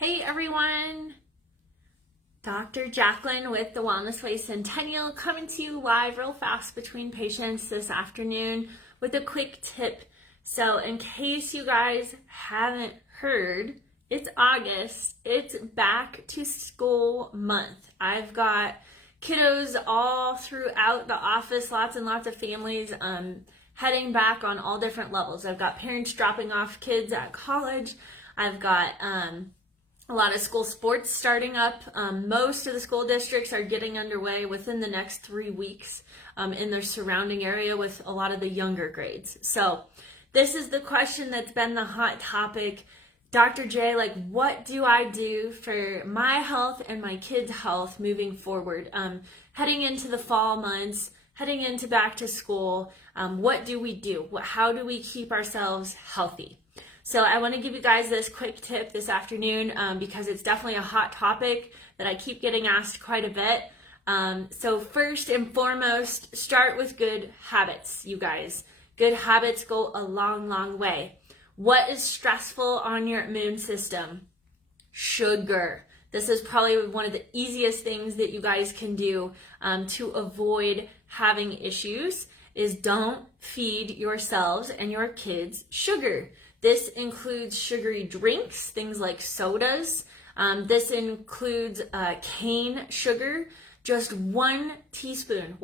Hey everyone, Dr. Jacqueline with the Wellness Way Centennial coming to you live real fast between patients this afternoon with a quick tip. So in case you guys haven't heard, it's August, it's back to school month. I've got kiddos all throughout the office, lots and lots of families heading back on all different levels. I've got parents dropping off kids at college. I've got a lot of school sports starting up. Most of the school districts are getting underway within the next 3 weeks in their surrounding area with a lot of the younger grades. So this is the question that's been the hot topic. Dr. J, what do I do for my health and my kids' health moving forward? Heading into the fall months, heading into back to school, what do we do? How do we keep ourselves healthy? So I want to give you guys this quick tip this afternoon because it's definitely a hot topic that I keep getting asked quite a bit. So first and foremost, start with good habits, you guys. Good habits go a long, long way. What is stressful on your immune system? Sugar. This is probably one of the easiest things that you guys can do to avoid having issues is don't feed yourselves and your kids sugar. This includes sugary drinks, things like sodas. This includes cane sugar. Just 1 teaspoon,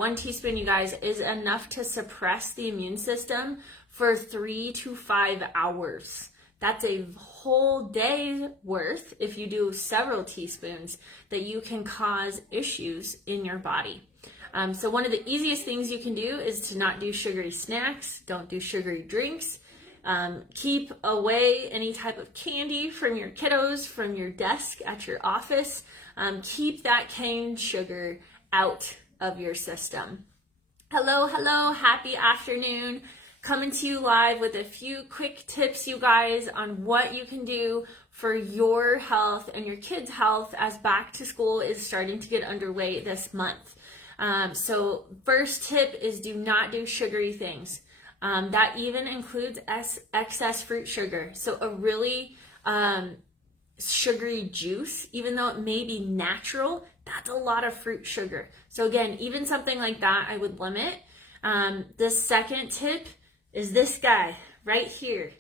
you guys, is enough to suppress the immune system for 3 to 5 hours. That's a whole day worth, if you do several teaspoons, that you can cause issues in your body. So one of the easiest things you can do is to not do sugary snacks, don't do sugary drinks. Keep away any type of candy from your kiddos, from your desk at your office. Keep that cane sugar out of your system. Hello, happy afternoon. Coming to you live with a few quick tips, you guys, on what you can do for your health and your kids' health as back to school is starting to get underway this month. So first tip is do not do sugary things. That even includes excess fruit sugar. So a really sugary juice, even though it may be natural, that's a lot of fruit sugar. So again, even something like that, I would limit. The second tip is this guy right here.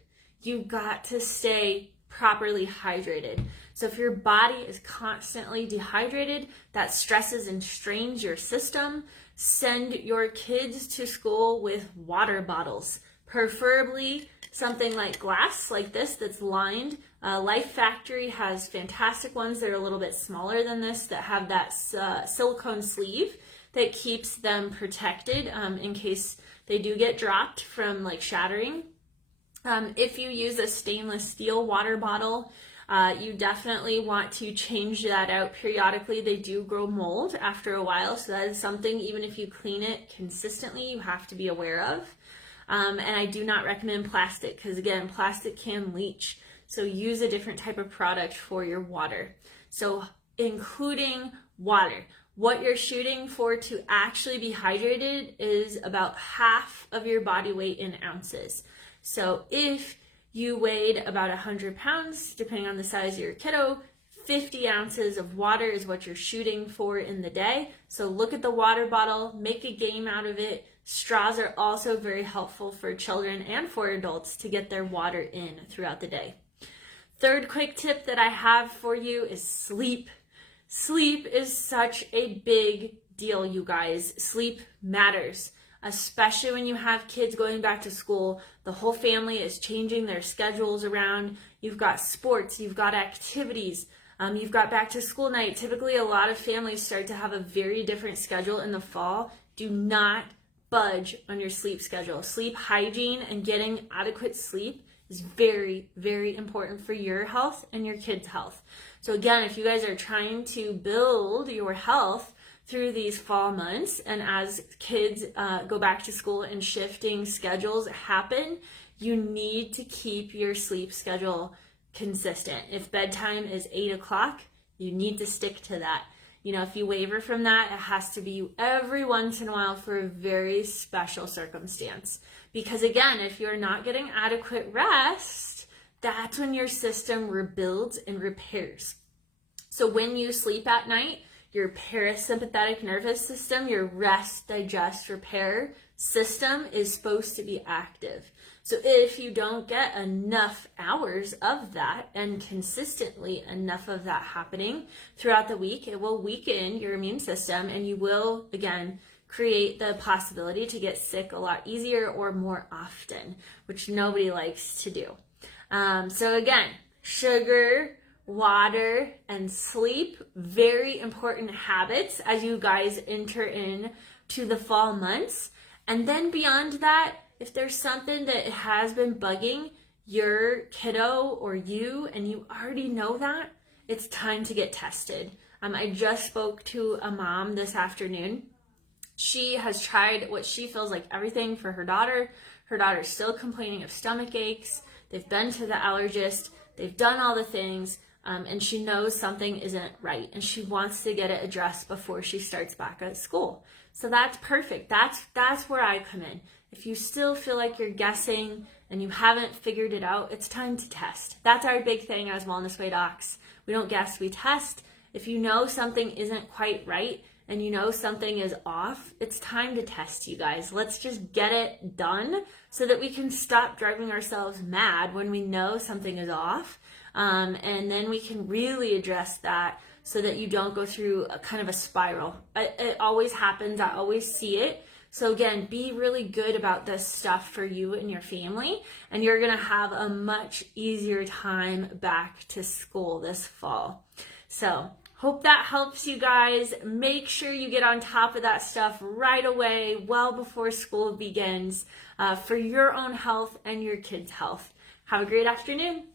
You got to stay properly hydrated. So if your body is constantly dehydrated, that stresses and strains your system. Send your kids to school with water bottles, preferably something like glass like this that's lined. Life Factory has fantastic ones that are a little bit smaller than this that have that silicone sleeve that keeps them protected in case they do get dropped from shattering. If you use a stainless steel water bottle, you definitely want to change that out periodically. They do grow mold after a while, so that is something, even if you clean it consistently, you have to be aware of. And I do not recommend plastic because, again, plastic can leach. So use a different type of product for your water. So including water. What you're shooting for to actually be hydrated is about half of your body weight in ounces. So if you weighed about 100 pounds, depending on the size of your kiddo, 50 ounces of water is what you're shooting for in the day. So look at the water bottle, make a game out of it. Straws are also very helpful for children and for adults to get their water in throughout the day. Third quick tip that I have for you is sleep. Sleep is such a big deal, you guys. Sleep matters. Especially when you have kids going back to school, the whole family is changing their schedules around. You've got sports, you've got activities, you've got back to school night. Typically, a lot of families start to have a very different schedule in the fall. Do not budge on your sleep schedule. Sleep hygiene and getting adequate sleep is very, very important for your health and your kids' health. So again, if you guys are trying to build your health through these fall months, and as kids go back to school and shifting schedules happen, you need to keep your sleep schedule consistent. If bedtime is 8 o'clock, you need to stick to that. If you waver from that, it has to be every once in a while for a very special circumstance. Because again, if you're not getting adequate rest, that's when your system rebuilds and repairs. So when you sleep at night, your parasympathetic nervous system, your rest, digest, repair system is supposed to be active. So if you don't get enough hours of that and consistently enough of that happening throughout the week, it will weaken your immune system and you will, again, create the possibility to get sick a lot easier or more often, which nobody likes to do. So again, sugar, water, and sleep, very important habits as you guys enter in to the fall months. And then beyond that, if there's something that has been bugging your kiddo or you, and you already know that, it's time to get tested. I just spoke to a mom this afternoon. She has tried what she feels like everything for her daughter. Her daughter's still complaining of stomach aches. They've been to the allergist. They've done all the things. And she knows something isn't right. And she wants to get it addressed before she starts back at school. So that's perfect. That's where I come in. If you still feel like you're guessing and you haven't figured it out, it's time to test. That's our big thing as Wellness Way docs. We don't guess, we test. If you know something isn't quite right and you know something is off, it's time to test, you guys. Let's just get it done so that we can stop driving ourselves mad when we know something is off. And then we can really address that so that you don't go through a kind of a spiral. It always happens. I always see it. So again, be really good about this stuff for you and your family, and you're gonna have a much easier time back to school this fall. So hope that helps you guys. Make sure you get on top of that stuff right away, well before school begins, for your own health and your kids' health. Have a great afternoon.